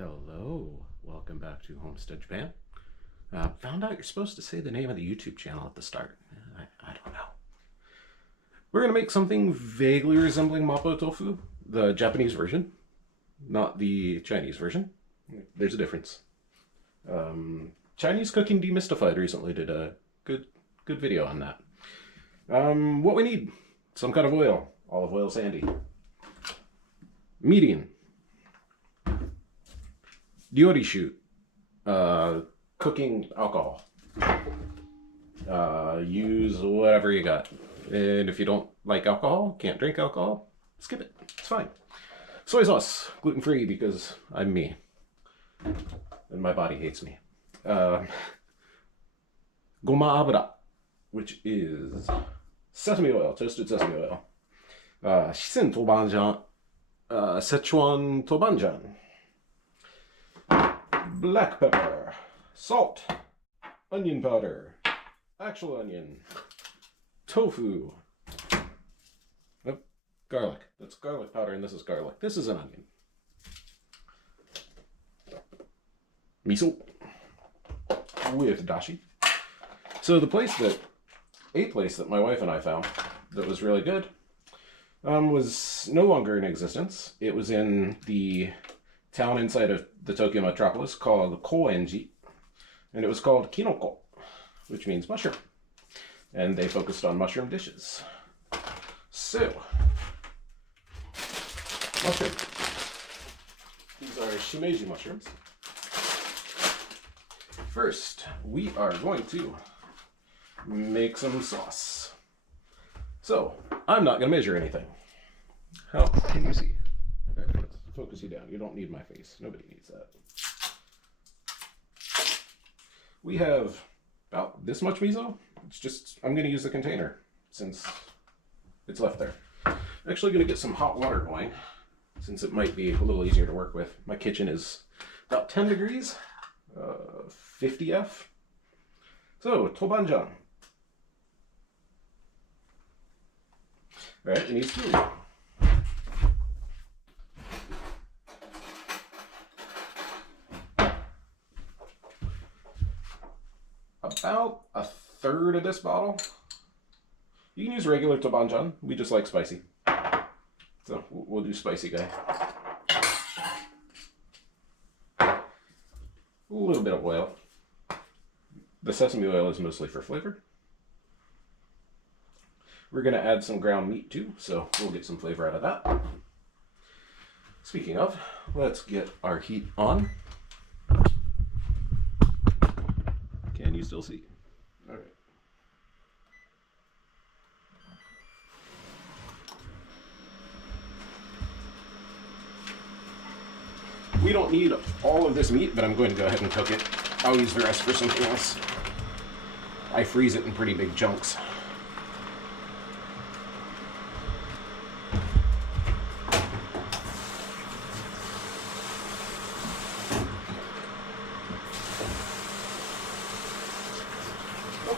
Hello, welcome back to Homestead Japan. Found out you're supposed to say the name of the YouTube channel at the start. I don't know. We're going to make something vaguely resembling Mapo Tofu, the Japanese version, not the Chinese version. There's a difference. Chinese Cooking Demystified recently did a good video on that. What we need, some kind of oil, olive oil sandy, median, Diori shoot, cooking alcohol. Use whatever you got. And if you don't like alcohol, can't drink alcohol, skip it. It's fine. Soy sauce, gluten-free because I'm me. And my body hates me. Goma abura, which is sesame oil, toasted sesame oil. Shisen tobanjan, Sichuan tobanjan. Black pepper, salt, onion powder, actual onion, tofu, garlic. That's garlic powder and this is garlic. This is an onion. Miso with dashi. So a place that my wife and I found that was really good was no longer in existence. It was in the town inside of the Tokyo metropolis called Koenji, and it was called Kinoko, which means mushroom, and they focused on mushroom dishes. So, mushroom. These are shimeji mushrooms. First, we are going to make some sauce. So, I'm not going to measure anything. How can you see? Okay, let's focus you down. You don't need my face. Nobody needs that. We have about this much miso. It's just, I'm going to use the container since it's left there. I'm actually going to get some hot water going since it might be a little easier to work with. My kitchen is about 10 degrees, 50 F. So, tobanjan. All right, it needs food. About a third of this bottle. You can use regular tobanjan. We just like spicy. So we'll do spicy guy. A little bit of oil. The sesame oil is mostly for flavor. We're going to add some ground meat too, so we'll get some flavor out of that. Speaking of, let's get our heat on. Can you still see? All right. We don't need all of this meat, but I'm going to go ahead and cook it. I'll use the rest for something else. I freeze it in pretty big chunks.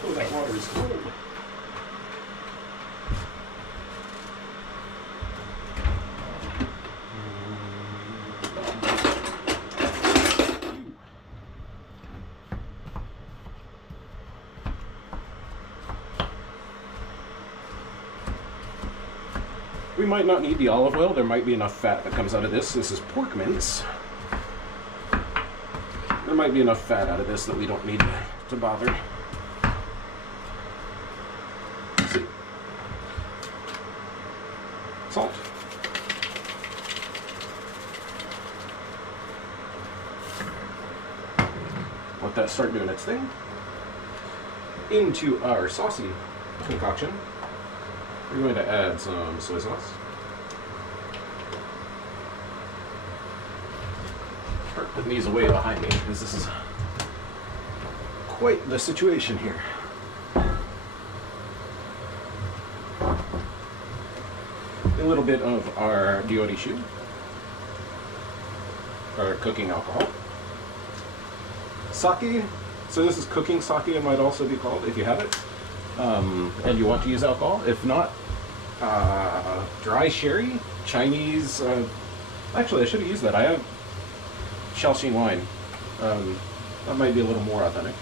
Oh, that water is cold. We might not need the olive oil. There might be enough fat that comes out of this. This is pork mince. There might be enough fat out of this that we don't need to bother. Let's see. Salt. Let that start doing its thing. Into our saucy concoction, we're going to add some soy sauce. Start putting these away behind me because this is quite the situation here. A little bit of our diori shoot, our cooking alcohol. Sake. So this is cooking sake, it might also be called if you have it. And you want to use alcohol. If not, dry sherry, Chinese. Actually, I should have used that. I have Shaoxing wine. That might be a little more authentic.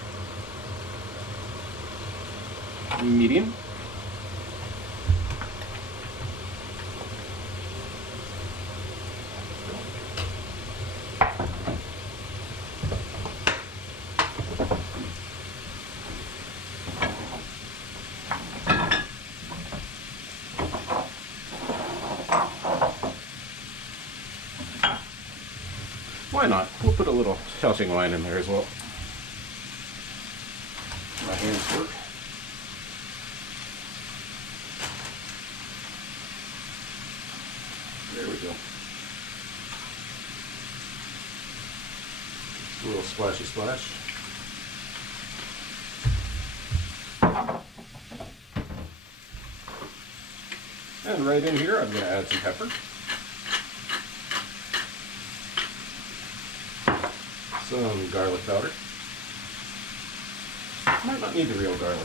Medium. Why not? We'll put a little Shaoxing wine in there as well. My hands work. There we go. Just a little splashy splash. And right in here, I'm going to add some pepper. Some garlic powder. Might not need the real garlic.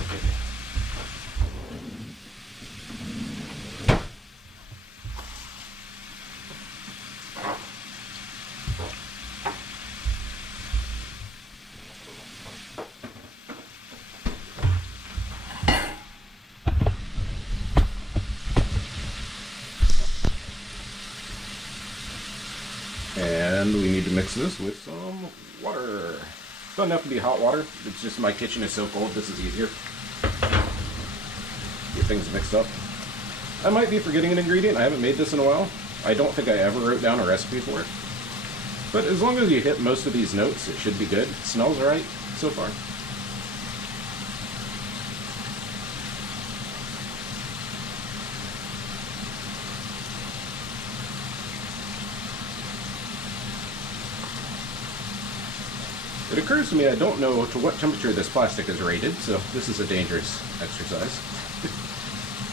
And we need to mix this with some water. Doesn't have to be hot water. It's just my kitchen is so cold, this is easier. Get things mixed up. I might be forgetting an ingredient. I haven't made this in a while. I don't think I ever wrote down a recipe for it. But as long as you hit most of these notes, it should be good. It smells right so far. It occurs to me I don't know to what temperature this plastic is rated, so this is a dangerous exercise.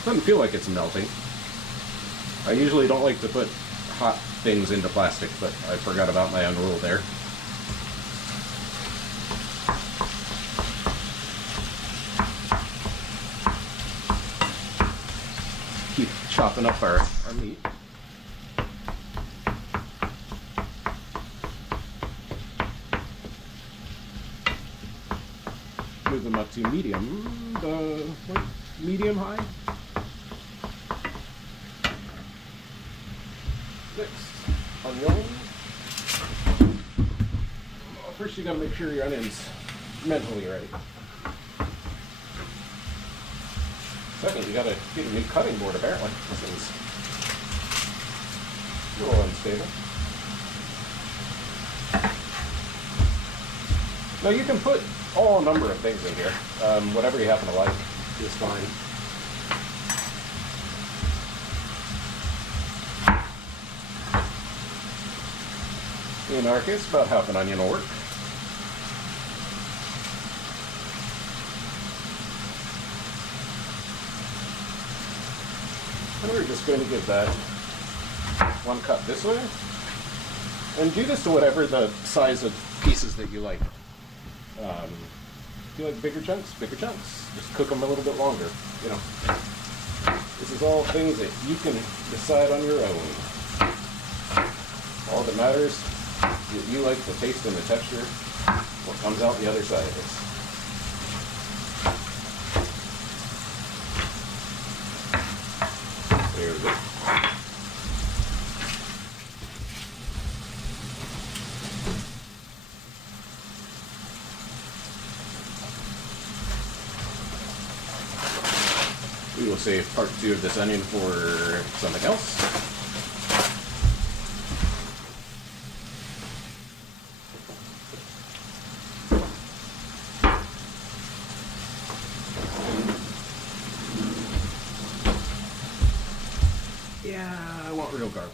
Doesn't feel like it's melting. I usually don't like to put hot things into plastic, but I forgot about my own rule there. Keep chopping up our meat. Move them up to medium, medium high. Next, onion. Well, first you gotta make sure your onion's mentally right. Second, you gotta get a new cutting board apparently. This thing's a little unstable. Now you can put a number of things in here. Whatever you happen to like is fine. In our case, about half an onion will work. And we're just going to give that one cut this way. And do this to whatever the size of pieces that you like. If you like bigger chunks, bigger chunks. Just cook them a little bit longer, you know. This is all things that you can decide on your own. All that matters is that you like the taste and the texture, what comes out the other side of this. There we go. We will save part 2 of this onion for something else. Yeah, I want real garlic.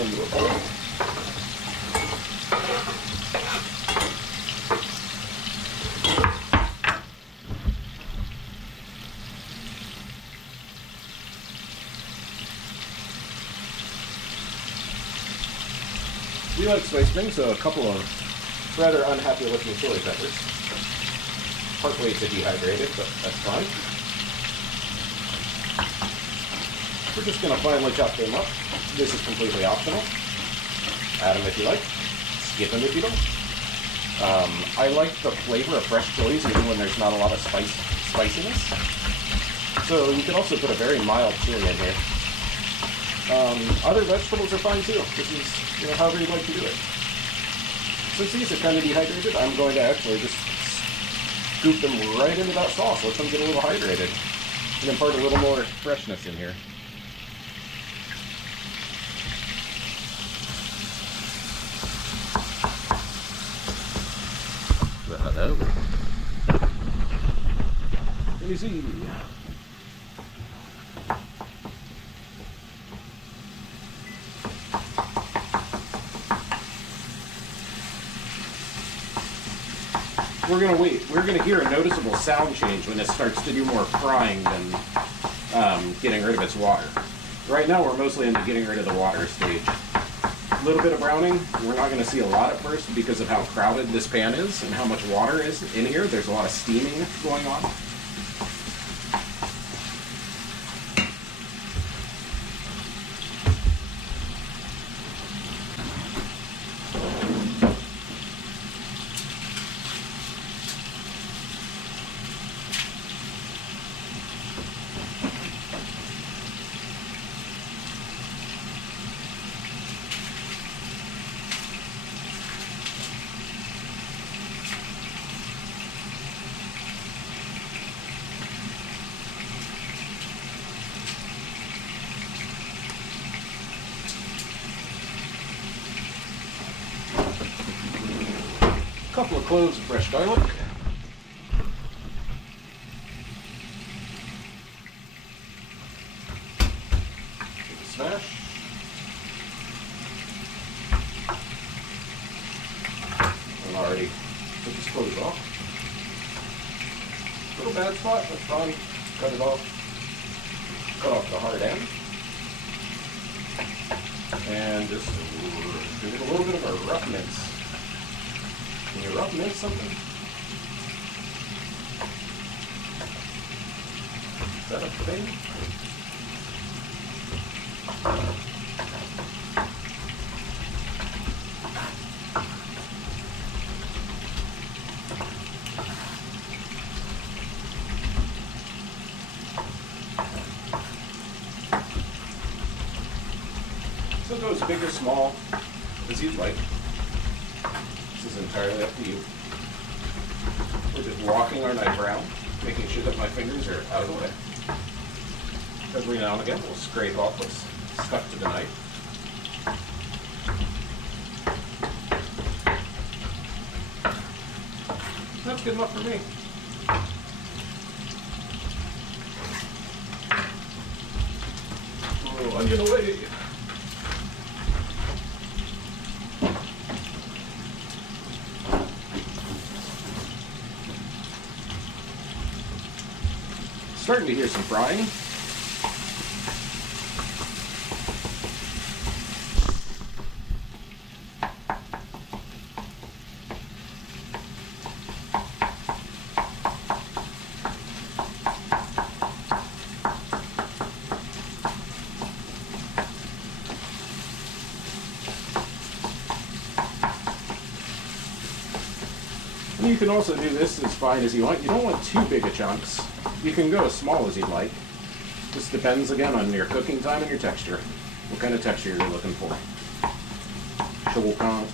into a bowl. We like spice things, so a couple of rather unhappy looking chili peppers. Partway to dehydrated, but that's fine. We're just going to finely chop them up. This is completely optional. Add them if you like. Skip them if you don't. I like the flavor of fresh chilies even when there's not a lot of spiciness. So you can also put a very mild chili in here. Other vegetables are fine too. This is, however you'd like to do it. Since these are kind of dehydrated, I'm going to actually just scoop them right into that sauce. Let them get a little hydrated. And impart a little more freshness in here. Hello. Easy. We're going to wait. We're going to hear a noticeable sound change when it starts to do more frying than getting rid of its water. Right now we're mostly in the getting rid of the water stage. A little bit of browning. We're not going to see a lot at first because of how crowded this pan is and how much water is in here. There's a lot of steaming going on. Couple of cloves of fresh garlic. Smash. I've already took these cloves off. Little bad spot, that's fine. Cut it off. Cut off the hard end. And just give it a little bit of a rough mince. Can you rough mince something? Is that a thing? So go as big or small as you'd like. This is entirely up to you. We're just walking our knife around, making sure that my fingers are out of the way. Every now and again, we'll scrape off what's stuck to the knife. That's good enough for me. Oh, onion away. Starting to hear some frying. You can also do this as fine as you want. You don't want too big of chunks. You can go as small as you'd like. This depends, again, on your cooking time and your texture. What kind of texture you're looking for. Shokan.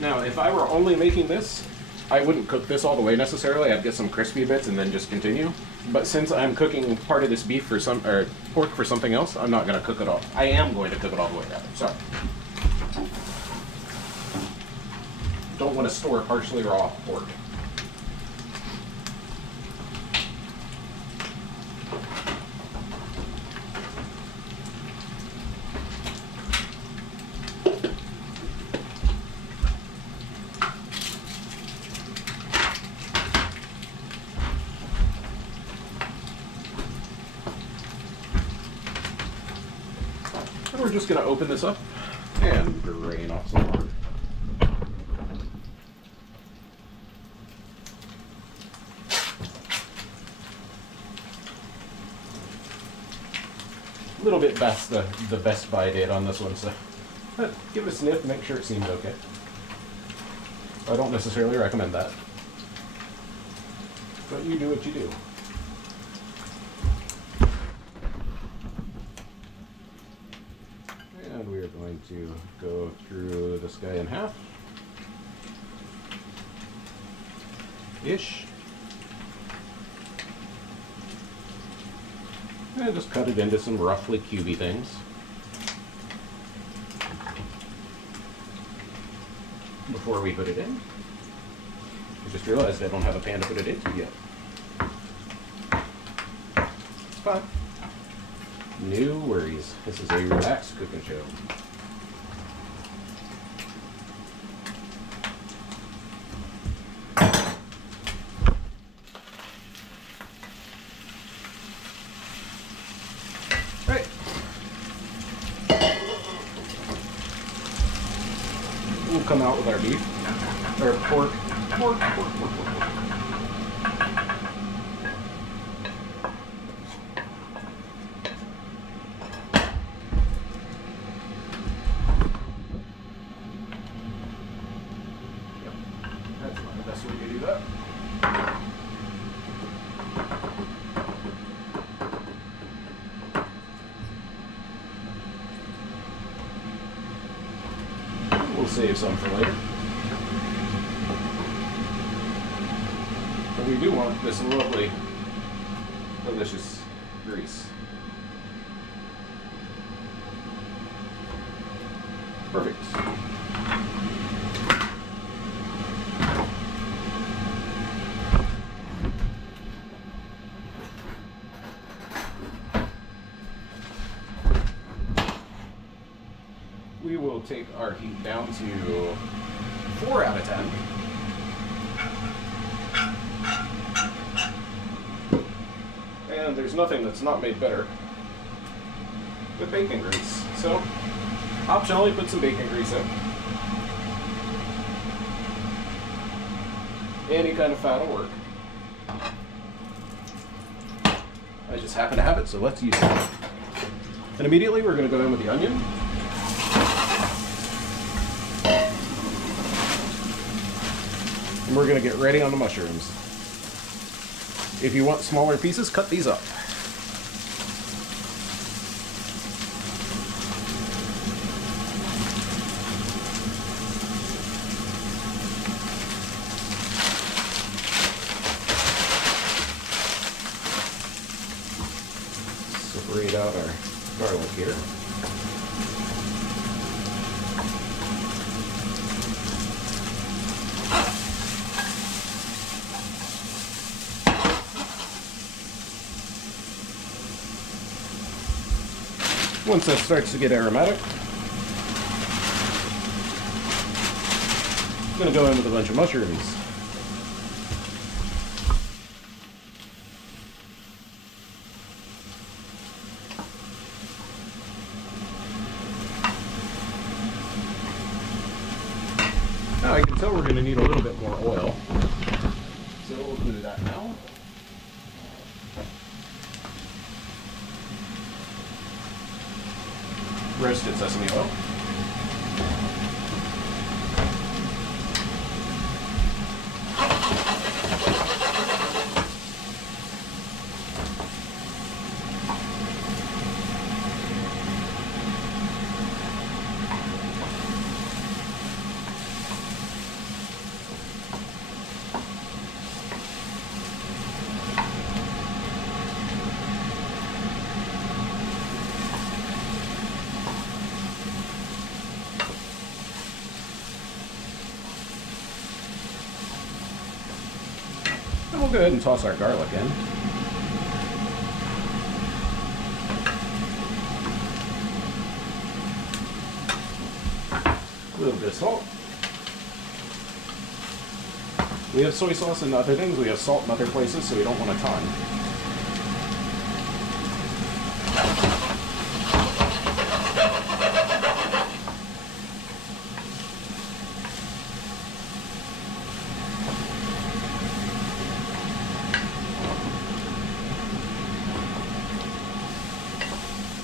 Now, if I were only making this I wouldn't cook this all the way necessarily. I'd get some crispy bits and then just continue. But since I'm cooking part of this beef for some, or pork for something else, I'm not going to cook it all. I am going to cook it all the way, rather. Sorry. Don't want to store partially raw pork. And we're just going to open this up and drain off some water. A little bit past the Best Buy date on this one, so give it a sniff, make sure it seems okay. I don't necessarily recommend that, but you do what you do. And we are going to go through this guy in half. Ish. And just cut it into some roughly cubey things. Before we put it in. I just realized I don't have a pan to put it into yet. It's fine. No worries. This is a relaxed cooking show. Right. We'll come out with our beef. Or pork. Pork. That's where you do that. We'll save some for later. But we do want this lovely, delicious grease. Perfect. We will take our heat down to 4 out of 10. And there's nothing that's not made better with bacon grease. So, optionally put some bacon grease in. Any kind of fat will work. I just happen to have it, so let's use it. And immediately we're going to go in with the onion. And we're going to get ready on the mushrooms. If you want smaller pieces, cut these up. Separate out our garlic here. Once that starts to get aromatic, I'm going to go in with a bunch of mushrooms. Now I can tell we're going to need a little bit more oil, so we'll do that now. Roasted sesame oil. And we'll go ahead and toss our garlic in. A little bit of salt. We have soy sauce in other things. We have salt in other places, so we don't want a ton.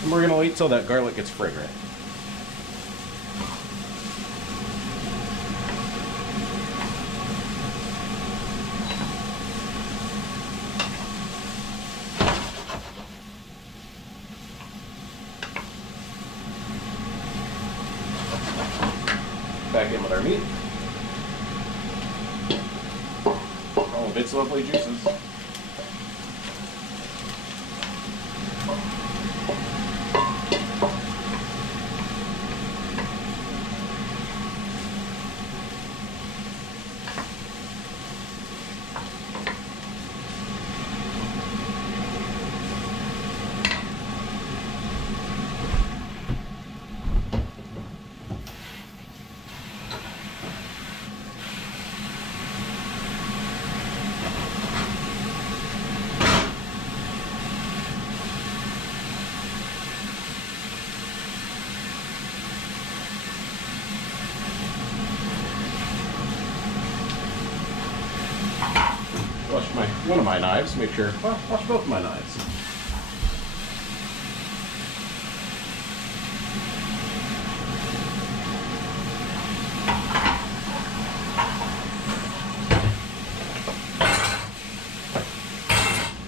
And we're going to wait till that garlic gets fragrant. Back in with our meat. Oh, its lovely juices. Wash one of my knives, make sure, well, wash both of my knives.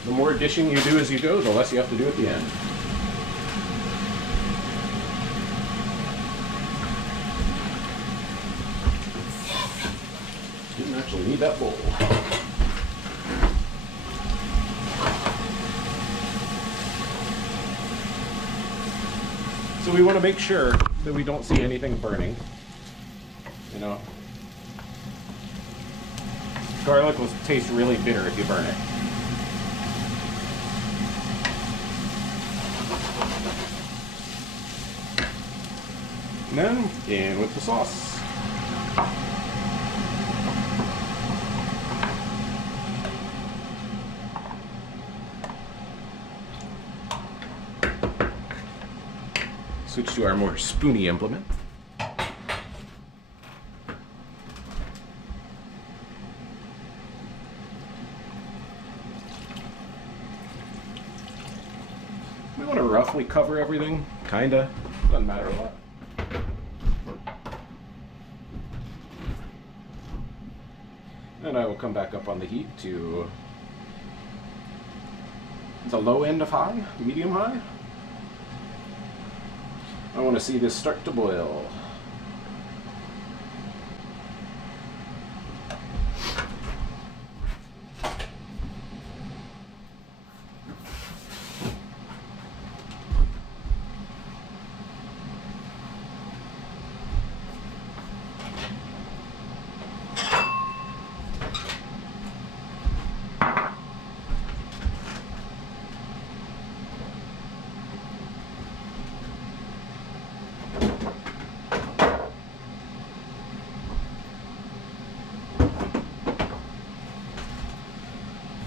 The more dishing you do as you go, the less you have to do at the end. Didn't actually need that bowl. So we want to make sure that we don't see anything burning. You know, garlic will taste really bitter if you burn it. And then in with the sauce. Switch to our more spoony implement. We want to roughly cover everything, kinda. Doesn't matter a lot. And I will come back up on the heat to the low end of high, medium high. I want to see this start to boil.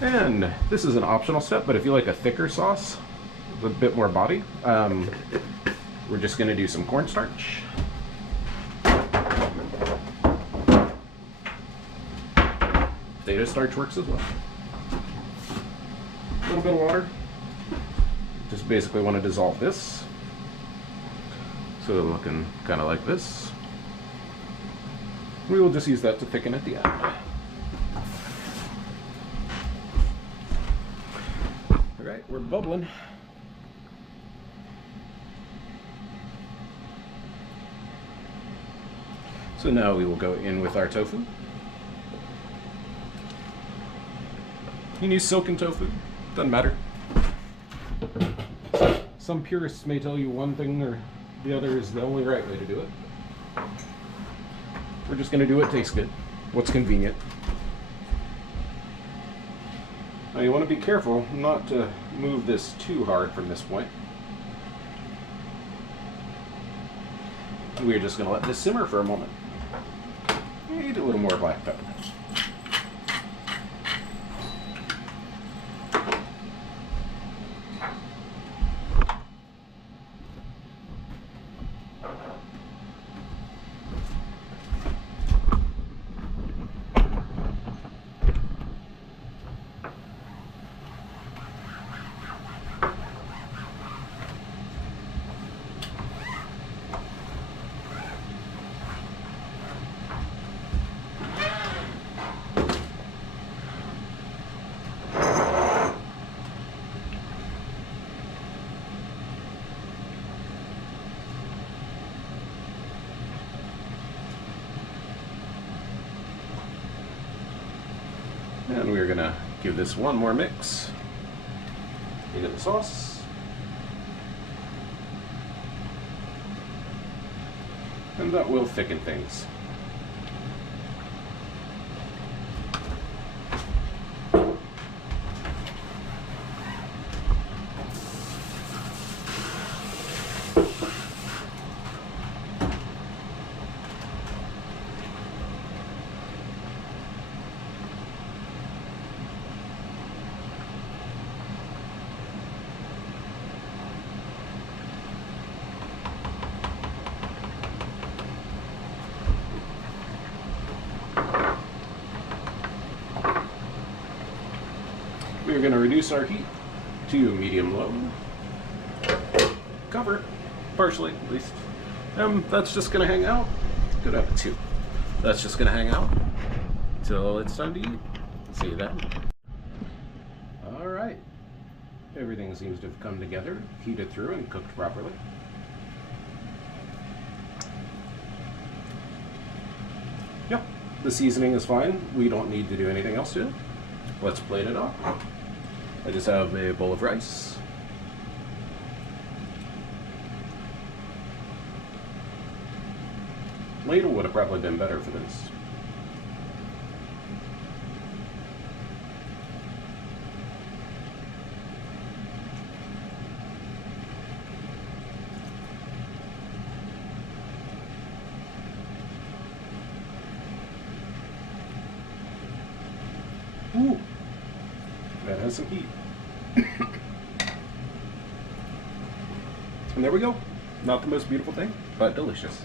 And this is an optional step, but if you like a thicker sauce with a bit more body, we're just going to do some cornstarch. Potato starch works as well. A little bit of water. Just basically want to dissolve this. So they're looking kind of like this. We will just use that to thicken at the end. Alright, we're bubbling. So now we will go in with our tofu. You can use silken tofu, doesn't matter. Some purists may tell you one thing or the other is the only right way to do it. We're just going to do what tastes good, what's convenient. Now you want to be careful not to move this too hard from this point. We're just going to let this simmer for a moment. Need a little more black pepper. And we're gonna give this one more mix into the sauce. And that will thicken things. We're going to reduce our heat to medium-low. Cover, partially at least. That's just going to hang out. Good up at 2. That's just going to hang out till it's time to eat. See you then. Alright. Everything seems to have come together, heated through, and cooked properly. Yep, the seasoning is fine. We don't need to do anything else to it. Let's plate it off. I just have a bowl of rice. Ladle would have probably been better for this. Ooh, that has some heat. And there we go. Not the most beautiful thing, but delicious.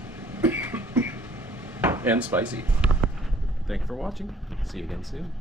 And spicy. Thank you for watching. See you again soon.